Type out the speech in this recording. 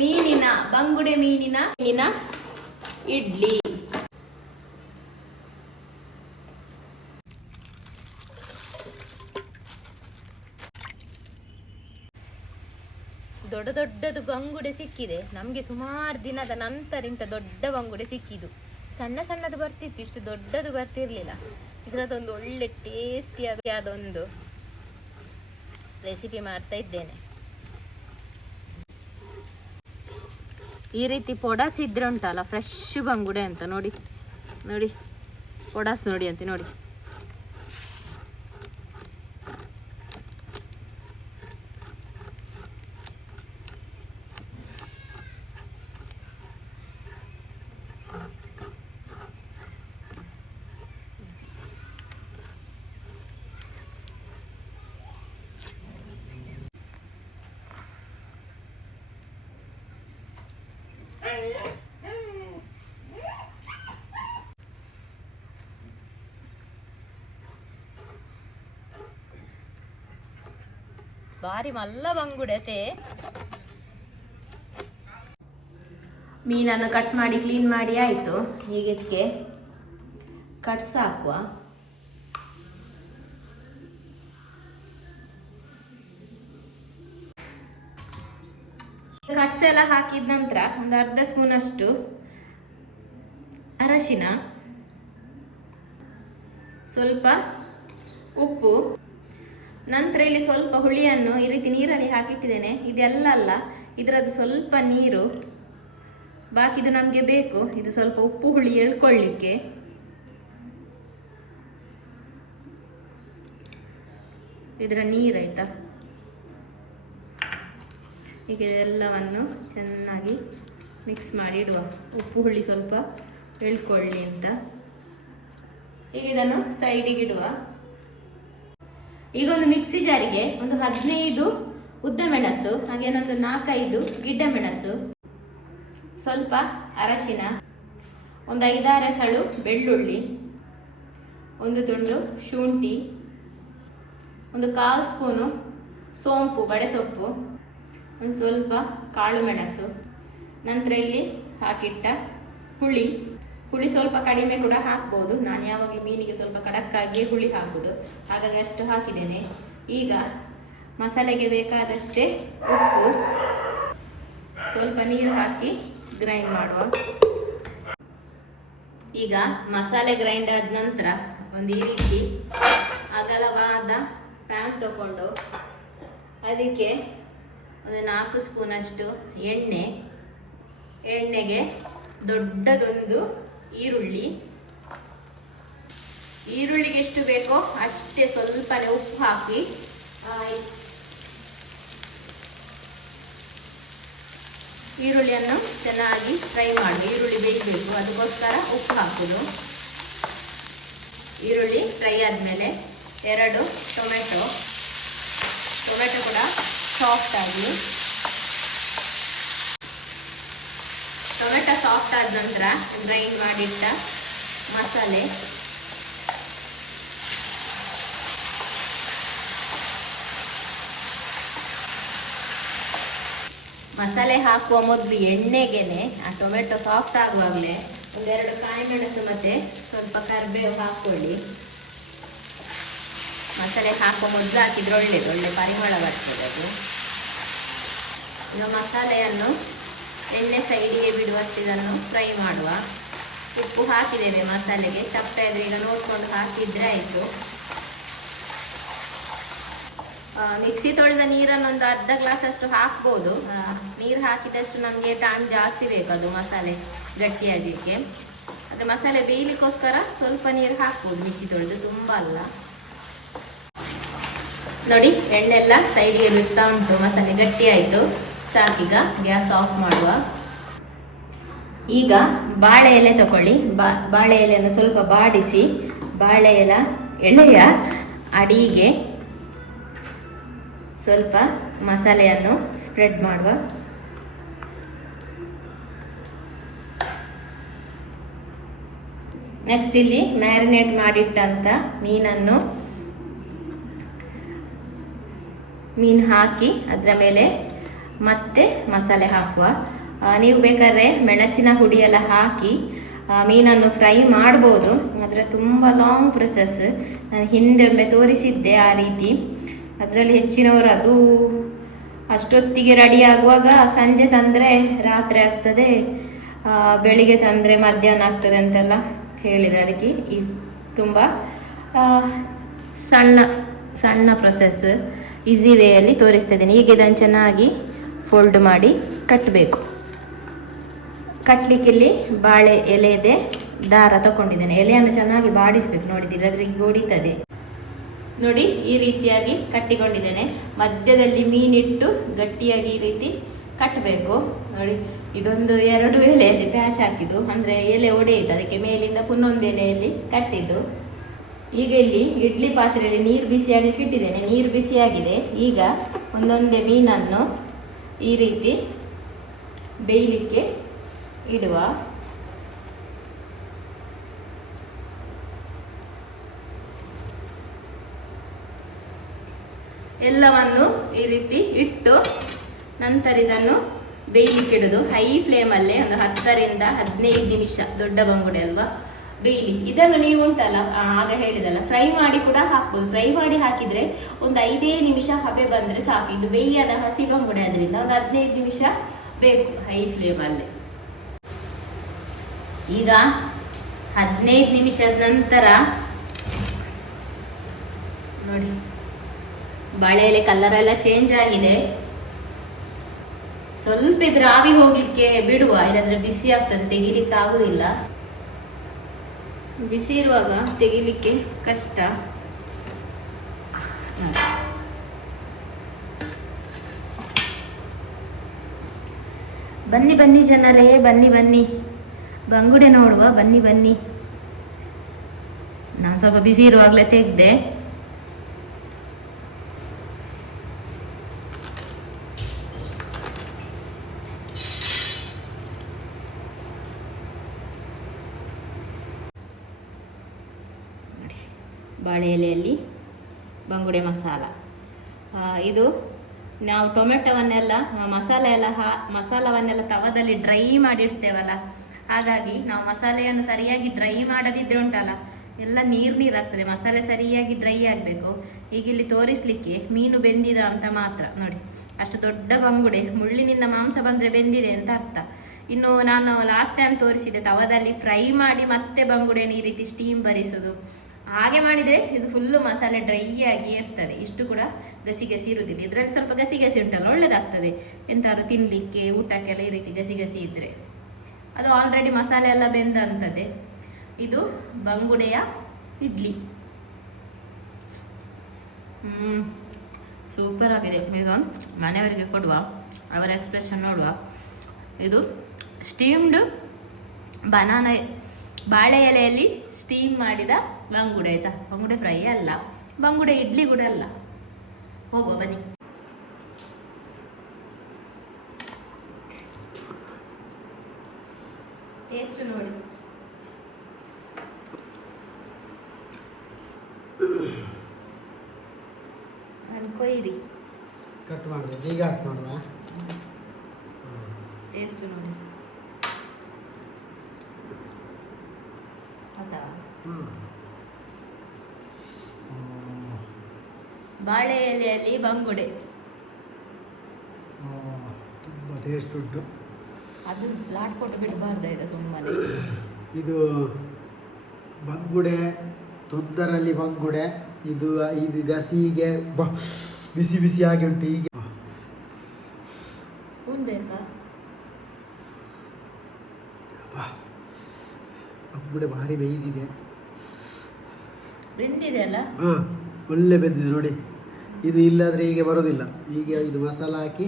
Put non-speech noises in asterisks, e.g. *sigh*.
ಮೀನಿನ, ಬಂಗುಡೆ ಮೀನಿನ ಮೀನಿನ ಇಡ್ಲಿ. ದೊಡ್ಡ ದೊಡ್ಡದು ಬಂಗುಡೆ ಸಿಕ್ಕಿದೆ. ನಮಗೆ ಸುಮಾರು ದಿನದ ನಂತರ ಇಂಥ ದೊಡ್ಡ ಬಂಗುಡೆ ಸಿಕ್ಕಿದು ಸಣ್ಣ ಸಣ್ಣದು ಬರ್ತಿತ್ತು, ಇಷ್ಟು ದೊಡ್ಡದು ಬರ್ತಿರ್ಲಿಲ್ಲ. ಇದರದೊಂದು ಒಳ್ಳೆ ಟೇಸ್ಟಿಯಾದ ಅದೊಂದು ರೆಸಿಪಿ ಮಾಡ್ತಾ ಇದ್ದೇನೆ. ಈ ರೀತಿ ಪೊಡಾಸ್ ಇದ್ರೆ ಉಂಟಲ್ಲ ಫ್ರೆಶ್ ಬಂಗುಡೆ ಅಂತ ನೋಡಿ ನೋಡಿ ಪೊಡಾಸ್ ನೋಡಿ ಅಂತ ನೋಡಿ. ಭಾರಿ ಮಲ್ಲ ಬಂಗುಡತೆ ಮೀನನ್ನು ಕಟ್ ಮಾಡಿ ಕ್ಲೀನ್ ಮಾಡಿ ಆಯಿತು. ಈಗ ಕಟ್ ಕಟ್ಸ್ ಕಟ್ಸ್ ಎಲ್ಲ ಹಾಕಿದ ನಂತರ ಒಂದು ಅರ್ಧ ಸ್ಪೂನ್ ಅಷ್ಟು ಅರಶಿನ, ಸ್ವಲ್ಪ ಉಪ್ಪು, ನಂತರ ಇಲ್ಲಿ ಸ್ವಲ್ಪ ಹುಳಿಯನ್ನು ಈ ರೀತಿ ನೀರಲ್ಲಿ ಹಾಕಿಟ್ಟಿದ್ದೇನೆ. ಇದೆಲ್ಲ ಅಲ್ಲ, ಇದರದ್ದು ಸ್ವಲ್ಪ ನೀರು ಬಾಕಿದು ನಮಗೆ ಬೇಕು. ಇದು ಸ್ವಲ್ಪ ಉಪ್ಪು ಹುಳಿ ಎಳ್ಕೊಳ್ಳಿಕ್ಕೆ. ಇದರ ನೀರಾಯ್ತಾ ಈಗ ಎಲ್ಲವನ್ನು ಚೆನ್ನಾಗಿ ಮಿಕ್ಸ್ ಮಾಡಿ ಇಡುವ. ಉಪ್ಪು, ಹುಳಿ ಸ್ವಲ್ಪ ಎಳ್ಕೊಳ್ಳಿ ಅಂತ. ಈಗ ಇದನ್ನು ಸೈಡಿಗೆ ಇಡುವ. ಈಗ ಒಂದು ಮಿಕ್ಸಿ ಜಾರಿಗೆ ಒಂದು ಹದಿನೈದು ಉದ್ದ ಮೆಣಸು, ಹಾಗೆ ಒಂದು ನಾಲ್ಕೈದು ಗಿಡ್ಡ ಮೆಣಸು, ಸ್ವಲ್ಪ ಅರಶಿನ, ಒಂದು ಐದಾರು ಸಳು ಬೆಳ್ಳುಳ್ಳಿ, ಒಂದು ತುಂಡು ಶುಂಠಿ, ಒಂದು ಕಾಲು ಸ್ಪೂನು ಸೋಂಪು, ಬಡೆಸೊಪ್ಪು ಒಂದು ಸ್ವಲ್ಪ ಕಾಳು ಮೆಣಸು, ನಂತರ ಇಲ್ಲಿ ಹಾಕಿಟ್ಟ ಹುಳಿ. ಹುಳಿ ಸ್ವಲ್ಪ ಕಡಿಮೆ ಕೂಡ ಹಾಕ್ಬೋದು. ನಾನು ಯಾವಾಗಲೂ ಮೀನಿಗೆ ಸ್ವಲ್ಪ ಖಡಕ್ಕಾಗಿ ಹುಳಿ ಹಾಕೋದು. ಹಾಗಾಗಿ ಅಷ್ಟು ಹಾಕಿದ್ದೇನೆ. ಈಗ ಮಸಾಲೆಗೆ ಬೇಕಾದಷ್ಟೇ ಉಪ್ಪು. ಸ್ವಲ್ಪ ನೀರು ಹಾಕಿ ಗ್ರೈಂಡ್ ಮಾಡುವ. ಈಗ ಮಸಾಲೆ ಗ್ರೈಂಡ್ ಆದ ನಂತರ ಒಂದು ಈ ರೀತಿ ಅಗಲವಾದ ಪ್ಯಾನ್ ತಗೊಂಡು ಅದಕ್ಕೆ ಒಂದು ನಾಲ್ಕು ಸ್ಪೂನಷ್ಟು ಎಣ್ಣೆ. ಎಣ್ಣೆಗೆ ದೊಡ್ಡದೊಂದು ಈರುಳ್ಳಿ. ಈರುಳ್ಳಿಗೆ ಎಷ್ಟು ಬೇಕೋ ಅಷ್ಟೇ ಸ್ವಲ್ಪನೇ ಉಪ್ಪು ಹಾಕಿ. ಈರುಳ್ಳಿಯನ್ನು ಚೆನ್ನಾಗಿ ಫ್ರೈ ಮಾಡಿ. ಈರುಳ್ಳಿ ಬೇಯಬೇಕು ಅದಕ್ಕೋಸ್ಕರ ಉಪ್ಪು ಹಾಕೋದು. ಈರುಳ್ಳಿ ಫ್ರೈ ಆದಮೇಲೆ ಎರಡು ಟೊಮೆಟೊ. ಟೊಮೆಟೊ ಕೂಡ ಸಾಫ್ಟ್ ಆಗಿ. ಟೊಮೆಟೊ ಸಾಫ್ಟ್ ಆದ ನಂತರ ಗ್ರೈಂಡ್ ಮಾಡಿಟ್ಟ ಮಸಾಲೆ. ಮಸಾಲೆ ಹಾಕುವ ಮೊದಲು ಎಣ್ಣೆಗೆನೆ ಆ ಟೊಮೆಟೊ ಸಾಫ್ಟ್ ಆಗುವಾಗಲೇ ಒಂದೆರಡು ಕಾಯಿ ಮೆಣಸು ಮತ್ತೆ ಸ್ವಲ್ಪ ಕರಿಬೇವು ಹಾಕ್ಕೊಳ್ಳಿ. ಮಸಾಲೆ ಹಾಕುವ ಮೊದಲು ಹಾಕಿದ್ರೆ ಒಳ್ಳೇದು, ಒಳ್ಳೆ ಪರಿಮಳ ಬರ್ತದೆ ಅದು. ಈಗ ಮಸಾಲೆಯನ್ನು ಎಣ್ಣೆ ಸೈಡಿಗೆ ಬಿಡುವಷ್ಟು ಇದನ್ನು ಫ್ರೈ ಮಾಡುವ. ಉಪ್ಪು ಹಾಕಿದ್ದೇವೆ ಮಸಾಲೆಗೆ ಚಪ್ಪ ಇದ್ರೆ ಈಗ ನೋಡ್ಕೊಂಡು ಹಾಕಿದ್ರೆ ಆಯಿತು. ಮಿಕ್ಸಿ ತೊಳೆದ ನೀರನ್ನು ಒಂದು ಅರ್ಧ ಗ್ಲಾಸ್ ಅಷ್ಟು ಹಾಕ್ಬೋದು. ನೀರು ಹಾಕಿದಷ್ಟು ನಮಗೆ ಟೈಮ್ ಜಾಸ್ತಿ ಬೇಕು ಅದು ಮಸಾಲೆ ಗಟ್ಟಿಯಾಗಲಿಕ್ಕೆ. ಆದರೆ ಮಸಾಲೆ ಬೇಯಲಿಕ್ಕೋಸ್ಕರ ಸ್ವಲ್ಪ ನೀರು ಹಾಕ್ಬೋದು ಮಿಕ್ಸಿ ತೊಳೆದು, ತುಂಬ ಅಲ್ಲ. ನೋಡಿ, ಎಣ್ಣೆಲ್ಲ ಸೈಡಿಗೆ ಬಿಡ್ತಾ ಉಂಟು. ಮಸಾಲೆ ಗಟ್ಟಿ ಆಯಿತು. ಸಾಕೀಗ ಗ್ಯಾಸ್ ಆಫ್ ಮಾಡುವ. ಈಗ ಬಾಳೆ ಎಲೆ ತಗೊಳ್ಳಿ ಬಾ, ಬಾಳೆ ಎಲೆಯನ್ನು ಸ್ವಲ್ಪ ಬಾಡಿಸಿ, ಬಾಳೆ ಎಲೆ ಎಳೆಯ ಅಡಿಗೆ ಸ್ವಲ್ಪ ಮಸಾಲೆಯನ್ನು ಸ್ಪ್ರೆಡ್ ಮಾಡುವ. ನೆಕ್ಸ್ಟ್ ಇಲ್ಲಿ ಮ್ಯಾರಿನೇಟ್ ಮಾಡಿಟ್ಟಂಥ ಮೀನನ್ನು ಮೀನು ಹಾಕಿ ಅದರ ಮೇಲೆ ಮತ್ತೆ ಮಸಾಲೆ ಹಾಕುವ. ನೀವು ಬೇಕಾದ್ರೆ ಮೆಣಸಿನ ಹುಡಿ ಎಲ್ಲ ಹಾಕಿ ಮೀನನ್ನು ಫ್ರೈ ಮಾಡ್ಬೋದು. ಆದರೆ ತುಂಬ ಲಾಂಗ್ ಪ್ರೊಸೆಸ್ ನಾನು ಹಿಂದೆ ಒಮ್ಮೆ ತೋರಿಸಿದ್ದೆ ಆ ರೀತಿ. ಅದರಲ್ಲಿ ಹೆಚ್ಚಿನವರು ಅದು ಅಷ್ಟೊತ್ತಿಗೆ ರೆಡಿ ಆಗುವಾಗ ಸಂಜೆ ತಂದರೆ ರಾತ್ರಿ ಆಗ್ತದೆ ಬೆಳಿಗ್ಗೆ ತಂದರೆ ಮಧ್ಯಾಹ್ನ ಆಗ್ತದೆ ಅಂತೆಲ್ಲ ಹೇಳಿದೆ ಅದಕ್ಕೆ. ಈ ತುಂಬ ಸಣ್ಣ ಸಣ್ಣ ಪ್ರೊಸೆಸ್ ಈಸಿ ವೇಯಲ್ಲಿ ತೋರಿಸ್ತಾ ಇದ್ದೀನಿ ಈಗ ಇದನ್ನು ಚೆನ್ನಾಗಿ ಫೋಲ್ಡ್ ಮಾಡಿ ಕಟ್ಟಬೇಕು. ಕಟ್ಟಲಿಕ್ಕೆ ಇಲ್ಲಿ ಬಾಳೆ ಎಲೆ ಇದೆ. ದಾರ ತಗೊಂಡಿದ್ದೇನೆ. ಎಲೆಯನ್ನು ಚೆನ್ನಾಗಿ ಬಾಡಿಸ್ಬೇಕು. ನೋಡಿದ್ದೀರಿ? ಈಗ ಹೊಡಿತದೆ. ನೋಡಿ, ಈ ರೀತಿಯಾಗಿ ಕಟ್ಟಿಕೊಂಡಿದ್ದೇನೆ. ಮಧ್ಯದಲ್ಲಿ ಮೀನಿಟ್ಟು ಗಟ್ಟಿಯಾಗಿ ಈ ರೀತಿ ಕಟ್ಟಬೇಕು. ನೋಡಿ, ಇದೊಂದು ಎರಡು ಎಲೆಯಲ್ಲಿ ಪ್ಯಾಚ್ ಹಾಕಿದ್ದು. ಅಂದರೆ ಎಲೆ ಒಡೆಯಿತು. ಅದಕ್ಕೆ ಮೇಲಿಂದ ಪುನ್ನೊಂದು ಎಲೆಯಲ್ಲಿ ಕಟ್ಟಿದ್ದು. ಈಗ ಇಲ್ಲಿ ಇಡ್ಲಿ ಪಾತ್ರೆಯಲ್ಲಿ ನೀರು ಬಿಸಿಯಾಗಿ ಇಟ್ಟಿದ್ದೇನೆ ನೀರು ಬಿಸಿಯಾಗಿದೆ. ಈಗ ಒಂದೊಂದೇ ಮೀನನ್ನು ಈ ರೀತಿ ಬೇಯಲಿಕ್ಕೆ ಇಡುವ. ಎಲ್ಲವನ್ನು ಈ ರೀತಿ ಇಟ್ಟು ನಂತರ ಇದನ್ನು ಬೇಯಲಿಕ್ಕೆ ಇಡೋದು ಹೈ ಫ್ಲೇಮಲ್ಲೇ ಒಂದು ಹತ್ತರಿಂದ ಹದಿನೈದು ನಿಮಿಷ. ದೊಡ್ಡ ಬಂಗುಡೆ ಅಲ್ವಾ? ಬೇಯಲಿ ಇದನ್ನು ನೀವು ಉಂಟಲ್ಲ? ಆಗ ಹೇಳಿದಲ್ಲ. ಫ್ರೈ ಮಾಡಿ ಕೂಡ ಹಾಕ್ಬೋದು. ಫ್ರೈ ಮಾಡಿ ಹಾಕಿದ್ರೆ ಒಂದು ಐದೇ ನಿಮಿಷ ಹಬೆ ಬಂದರೆ ಸಾಕು. ಇದು ಬೇಯಿಯಾದ ಹಸಿ ಬಂಗುಡೆ ಅದರಿಂದ ಒಂದು ಹದಿನೈದು ನಿಮಿಷ ಬೇಕು ಹೈ ಫ್ಲೇಮಲ್ಲೇ ಈಗ ಹದಿನೈದು ನಿಮಿಷದ ನಂತರ ನೋಡಿ ಬಾಳೆ ಎಲೆ ಕಲರ್ ಎಲ್ಲ ಚೇಂಜ್ ಆಗಿದೆ. ಸ್ವಲ್ಪ ಇದ್ರೆ ಆವಿ ಹೋಗ್ಲಿಕ್ಕೆ ಬಿಡುವ, ಇಲ್ಲಾಂದ್ರೆ ಬಿಸಿ ಆಗ್ತದೆ, ತೆಗಿಲಿಕ್ಕೆ ಆಗುದಿಲ್ಲ. ಬಿಸಿ ಇರುವಾಗ ತೆಗಿಲಿಕ್ಕೆ ಕಷ್ಟ. ಬನ್ನಿ ಬನ್ನಿ ಜನರೇ, ಬನ್ನಿ ಬನ್ನಿ. ಬಂಗುಡೆ ನೋಡುವ, ಬನ್ನಿ ಬನ್ನಿ. ನಾನು ಸ್ವಲ್ಪ ಬಿಸಿ ಇರುವಾಗಲೇ ತೆಗ್ದೆ ನೋಡಿ ಬಾಳೆ ಎಲೆಯಲ್ಲಿ ಬಂಗುಡೆ ಮಸಾಲ. ಇದು ನಾವು ಟೊಮೆಟೊವನ್ನೆಲ್ಲ ಮಸಾಲ ಎಲ್ಲ ಹಾ, ಮಸಾಲವನ್ನೆಲ್ಲ ತವದಲ್ಲಿ ಡ್ರೈ ಮಾಡಿ ಇಡ್ತೇವಲ್ಲ ಹಾಗಾಗಿ ನಾವು ಮಸಾಲೆಯನ್ನು ಸರಿಯಾಗಿ ಡ್ರೈ ಮಾಡದಿದ್ರೆ ಉಂಟಲ್ಲ, ಎಲ್ಲ ನೀರು ನೀರಾಗ್ತದೆ, ಮಸಾಲೆ ಸರಿಯಾಗಿ ಡ್ರೈ ಆಗಬೇಕು. ಈಗ ಇಲ್ಲಿ ತೋರಿಸ್ಲಿಕ್ಕೆ ಮೀನು ಬೆಂದಿದ ಅಂತ ಮಾತ್ರ, ನೋಡಿ. ಅಷ್ಟು ದೊಡ್ಡ ಬಂಗುಡೆ, ಮುಳ್ಳಿನಿಂದ ಮಾಂಸ ಬಂದರೆ ಬೆಂದಿದೆ ಅಂತ ಅರ್ಥ. ಇನ್ನು ನಾನು ಲಾಸ್ಟ್ ಟೈಮ್ ತೋರಿಸಿದೆ ತವದಲ್ಲಿ ಫ್ರೈ ಮಾಡಿ ಮತ್ತೆ ಬಂಗುಡೆಯನ್ನು ಈ ರೀತಿ ಸ್ಟೀಮ್ ಬರಿಸೋದು. ಹಾಗೆ ಮಾಡಿದರೆ ಇದು ಫುಲ್ಲು ಮಸಾಲೆ ಡ್ರೈ ಆಗಿ ಇರ್ತದೆ. ಇಷ್ಟು ಕೂಡ ಗಸಿ ಗಸಿ ಇರುವುದಿಲ್ಲ ಇದರಲ್ಲಿ ಸ್ವಲ್ಪ ಗಸಿ ಗಸಿ ಉಂಟಲ್ಲ, ಒಳ್ಳೆದಾಗ್ತದೆ. ಎಂತಾದ್ರು ತಿನ್ನಲಿಕ್ಕೆ ಊಟಕ್ಕೆಲ್ಲ ಈ ರೀತಿ ಗಸಿ ಗಸಿ ಇದ್ದರೆ ಅದು ಆಲ್ರೆಡಿ ಮಸಾಲೆ ಎಲ್ಲ ಬೆಂದಂತದೆ ಇದು ಬಂಗುಡೆಯ ಇಡ್ಲಿ. ಹ್ಮ್. ಸೂಪರ್ ಆಗಿದೆ. ಈಗ ಮನೆಯವರಿಗೆ ಕೊಡುವ, ಅವರ ಎಕ್ಸ್ಪ್ರೆಷನ್ ನೋಡುವ. ಇದು ಸ್ಟೀಮ್ಡ್ ಬನಾನ ಬಾಳೆ ಎಲೆಯಲ್ಲಿ ಸ್ಟೀಮ್ ಮಾಡಿದ ಬಂಗುಡೆ ಆಯ್ತಾ? ಬಂಗುಡೆ ಫ್ರೈ ಅಲ್ಲ. ಬಂಗುಡೆ ಇಡ್ಲಿ ಕೂಡ ಅಲ್ಲ. ಹೋಗುವ ಬನ್ನಿ. ಟೇಸ್ಟ್ ನೋಡಿ. ಅನ್ಕೊಯಿರಿ ಕಟ್ ಮಾಡಿ ಈಗ ಕಟ್ ಮಾಡುವ ಟೇಸ್ಟ್ ನೋಡಿ. ಹೌದಾ ಬಾಳೆ ಎಲೆಯಲ್ಲಿ ಬಂಗುಡೆ. ತುಂಬ ಟೇಸ್ಟ್ ಉಂಟು. ಅದು ಲಾಟ್ ಕೊಟ್ಟು ಬಿಡಬಾರ್ದು ಇದು ಸುಮ್ಮನೆ. *coughs* ಇದು ಬಂಗುಡೆ ತೊಂದರಲ್ಲಿ ಬಂಗುಡೆ ಇದು ಇದು ಹಸಿಗೆ ಬಿಸಿ ಬಿಸಿ ಆಗಿ ಉಂಟು. ಹೀಗೆ ಸ್ಪೂನ್ ಬೇಕಾ ಅಬ್ಬಾ, ಬಂಗುಡೆ ಭಾರಿ ಬೇಯ್ದಿದೆ. ಬೆಂದಿದೆ ಅಲ್ಲ? ಹಾಂ ಒಳ್ಳೆ ಬೆಂದಿದೆ ನೋಡಿ. ಇದು ಇಲ್ಲದ್ರೆ ಹೀಗೆ ಬರೋದಿಲ್ಲ. ಹೀಗೆ ಇದು ಮಸಾಲ ಹಾಕಿ